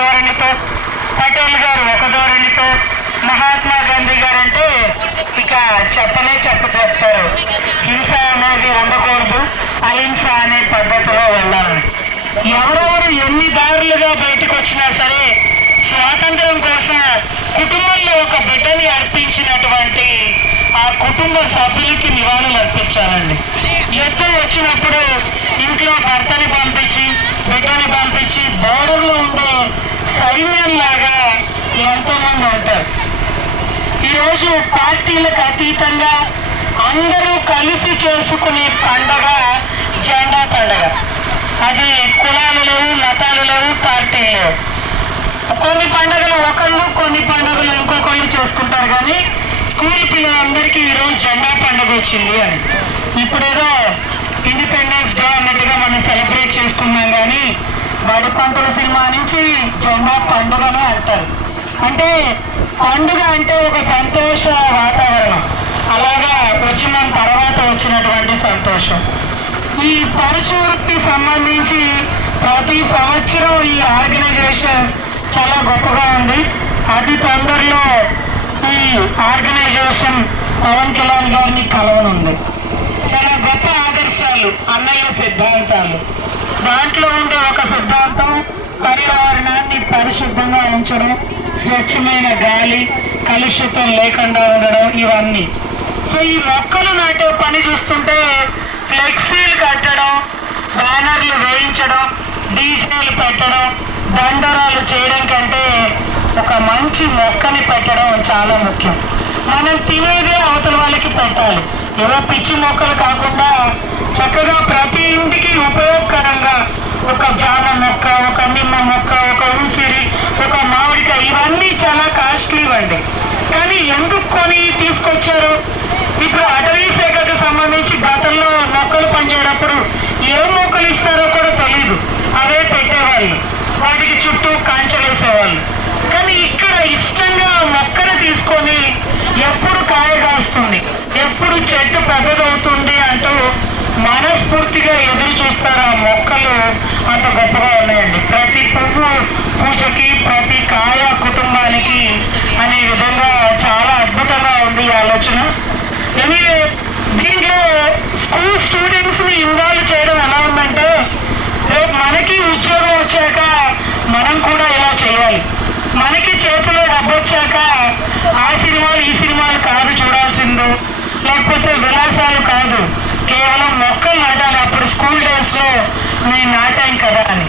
ధోరణితో, పటేల్ గారు ఒక ధోరణితో, మహాత్మా గాంధీ గారు అంటే ఇక చెప్తారు. హింస అనేది ఉండకూడదు, అహింస అనే పద్ధతిలో వెళ్ళాలని. ఎవరెవరు ఎన్ని దారులుగా బయటకు వచ్చినా సరే స్వాతంత్రం కోసం కుటుంబంలో ఒక బిడ్డని అర్పించినటువంటి ఆ కుటుంబ సభ్యులకి నివాళులు అర్పించాలండి. యుద్ధం వచ్చినప్పుడు ఇంట్లో భర్తని పంపించి బిడ్డని పంపించి బోర్డర్లో ఉండే సైన్యంలాగా ఎంతోమంది ఉంటారు. ఈరోజు పార్టీలకు అతీతంగా అందరూ కలిసి చేసుకునే పండగ జెండా పండగ. అది కులాలు లేవు, మతాలు లేవు, పార్టీలు లేవు. కొన్ని పండుగలు ఒకళ్ళు, కొన్ని పండుగలు ఇంకొకళ్ళు చేసుకుంటారు. కానీ స్కూల్ పిల్లలందరికీ ఈరోజు జెండా పండుగ వచ్చింది అని. ఇప్పుడేదో ఇండిపెండెన్స్ డే అన్నట్టుగా మనం సెలబ్రేట్ చేసుకున్నాం. కానీ బడి పంతుల సినిమా నుంచి జెండా పండుగనే అంటారు. అంటే పండుగ అంటే ఒక సంతోష వాతావరణం. అలాగా వచ్చిన తర్వాత వచ్చినటువంటి సంతోషం. ఈ పరుచు వృత్తికి సంబంధించి ప్రతి సంవత్సరం ఈ ఆర్గనైజేషన్ చాలా గొప్పగా ఉంది. అతి తొందరలో ఈ ఆర్గనైజేషన్ పవన్ కళ్యాణ్ గారిని కలవనుంది. చాలా గొప్ప ఆదర్శాలు, అన్నయ్య సిద్ధాంతాలు. దాంట్లో ఉండే ఒక సిద్ధాంతం పర్యావరణాన్ని పరిశుభ్రంగా ఉంచడం, స్వచ్ఛమైన గాలి, కలుషితం లేకుండా ఉండడం, ఇవన్నీ. సో ఈ మొక్కలు నాటే పని చూస్తుంటే ఫ్లెక్సీలు కట్టడం, బ్యానర్లు వేయించడం, డీజేలు పెట్టడం, దండరాలు చేయడం కంటే ఒక మంచి మొక్కని పెట్టడం చాలా ముఖ్యం. మనం తినేదే అవతల వాళ్ళకి పెట్టాలి. ఏవో పిచ్చి మొక్కలు కాకుండా చక్కగా ప్రతి ఇంటికి ఉపయోగకరంగా ఒక జామ మొక్క, ఒక నిమ్మ మొక్క, ఒక ఉసిరి, ఒక మామిడికాయ, ఇవన్నీ చాలా కాస్ట్లీ అండి. కానీ ఎందుకు కొని తీసుకొచ్చారు? ఇప్పుడు అటవీ శాఖకు సంబంధించి గతంలో మొక్కలు పనిచేయనప్పుడు ఏ మొక్కలు ఇస్తారో కూడా తెలీదు, అవే పెట్టేవాళ్ళు, వాటికి చుట్టూ కాంచలేసేవాళ్ళు. కానీ ఇక్కడ ఇష్టంగా మొక్కను తీసుకొని ఎప్పుడు కాయ కాస్తుంది, ఎప్పుడు చెట్టు పెద్దదవుతుంది అంటూ మనస్ఫూర్తిగా ఎదురు చూస్తారు. ఆ మొక్కలు అంత గొప్పగా ఉన్నాయండి. ప్రతి పువ్వు పూజకి, ప్రతి కాయ కుటుంబానికి అనే విధంగా చాలా అద్భుతంగా ఉంది ఈ ఆలోచన. దీంట్లో స్కూల్ స్టూడెంట్స్ని ఇన్వాల్వ్ చేయడం ఎలా ఉందంటే, రేపు మనకి ఉద్యోగం వచ్చాక మనం కూడా ఇలా చేయాలి. మనకి చేతిలో డబ్బు వచ్చాక ఆ సినిమాలు ఈ సినిమాలు కాదు చూడాల్సిందో, లేకపోతే విలాసాలు కాదు, కేవలం మొక్కలు నాటాలి. అప్పుడు స్కూల్ డేస్లో మేము నాటాం కదా అని.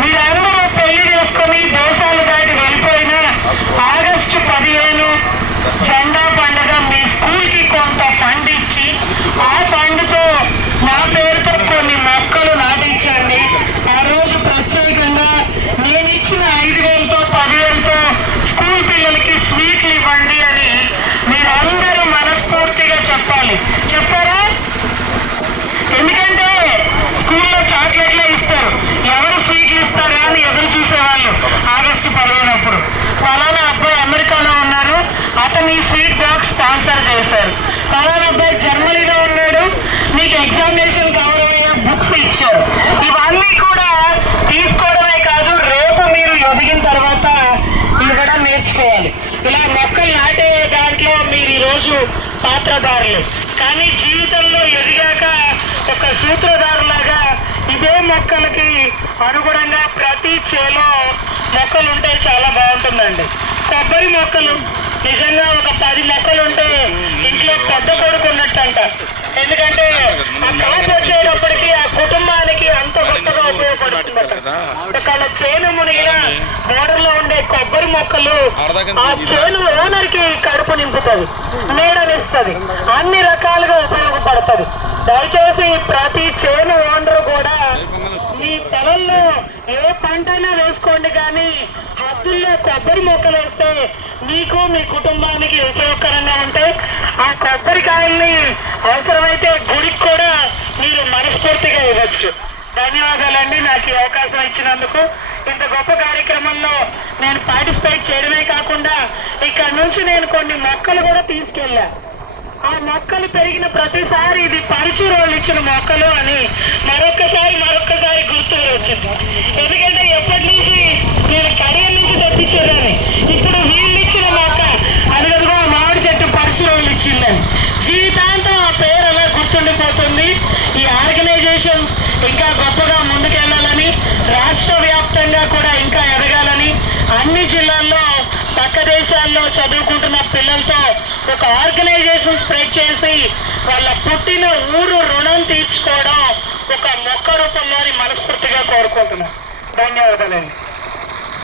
మీరందరూ పెళ్లి చేసుకొని దేశాలు దాటి వెళ్ళిపోయినా ఆగస్టు 15 జెండా పండుగ మీ స్కూల్కి కొంత ఫండ్ ఇచ్చి ఆ ఫండ్తో నా పేరుతో కొన్ని మొక్కలు నాటించండి. ఆ రోజు ప్రత్యేకంగా నేను ఇచ్చిన 5,000తో 10,000తో స్కూల్ పిల్లలకి స్వీట్లు ఇవ్వండి అని మీరందరూ మనస్ఫూర్తిగా చెప్పాలి. చెప్తారా? ఎందుకంటే స్కూల్లో చాక్లెట్లే ఇస్తారు, ఎవరు స్వీట్లు ఇస్తారా అని ఎదురు చూసేవాళ్ళు. ఆగస్టు 15 అప్పుడు పలానా అబ్బాయి అమెరికాలో ఉన్నారు, అతని స్వీట్ బాక్స్ స్పాన్సర్ చేశారు. పలానా అబ్బాయి జర్మనీలో ఉన్నాడు, మీకు ఎగ్జామినేషన్ కావాలయ్యే బుక్స్ ఇచ్చారు. ఇవన్నీ కూడా తీసుకోవడమే కాదు, రేపు మీరు ఎదిగిన తర్వాత ఇవ్వడం నేర్చుకోవాలి. ఇలా మొక్కలు నాటే దాంట్లో మీరు ఈరోజు పాత్రదారులు. కానీ జీవితంలో ఎదిగాక ఒక సూత్రధారులాగా ఇదే మొక్కలకి అనుగుణంగా ప్రతి చేలో మొక్కలు ఉంటే చాలా బాగుంటుందండి. కొబ్బరి మొక్కలు నిజంగా ఒక 10 మొక్కలు ఉంటే ఇంట్లో పెద్ద కొడుకు ఉన్నట్టంట. ఎందుకంటే ఆ కాపు వచ్చేటప్పటికి ఆ కుటుంబానికి అంత గొప్పగా ఉపయోగపడుతుందట. ఒకళ్ళ చేను మునిగిన బోర్డర్లో ఉండే కొబ్బరి మొక్కలు ఆ చేను ఓనర్కి కడుపు నింపుతుంది, నీడనిస్తుంది, అన్ని రకాలుగా ఉపయోగపడుతుంది. దయచేసి ప్రతి చేను ఓనరు కూడా మీ పొలంలో ఏ పంటైనా వేసుకోండి, కానీ హద్దుల్లో కొబ్బరి మొక్కలు వేస్తే మీకు మీ కుటుంబానికి ఉపయోగకరంగా ఉంటాయి. ఆ కొబ్బరికాయల్ని అవసరమైతే గుడికి కూడా మీరు మనస్ఫూర్తిగా ఇవ్వచ్చు. ధన్యవాదాలండి నాకు ఈ అవకాశం ఇచ్చినందుకు. ఇంత గొప్ప కార్యక్రమంలో నేను పార్టిసిపేట్ చేయడమే కాకుండా ఇక్కడ నుంచి నేను కొన్ని మొక్కలు కూడా తీసుకెళ్ళా. ఆ మొక్కలు పెరిగిన ప్రతిసారి ఇది పరుచు రోళ్ళు ఇచ్చిన మొక్కలు అని మరొక్కసారి గుర్తు వచ్చింది. ఎందుకంటే ఎప్పటి నుంచి నేను కడియల్ని అన్ని జిల్లాల్లో పక్క దేశాల్లో చదువుకుంటున్న పిల్లలతో ఒక ఆర్గనైజేషన్ స్ప్రెడ్ చేసి వాళ్ళ పుట్టిన ఊరు రుణం తీర్చుకోవడం ఒక మొక్క రూపంలోని మనస్ఫూర్తిగా కోరుకుంటున్నాను. ధన్యవాదాలండి.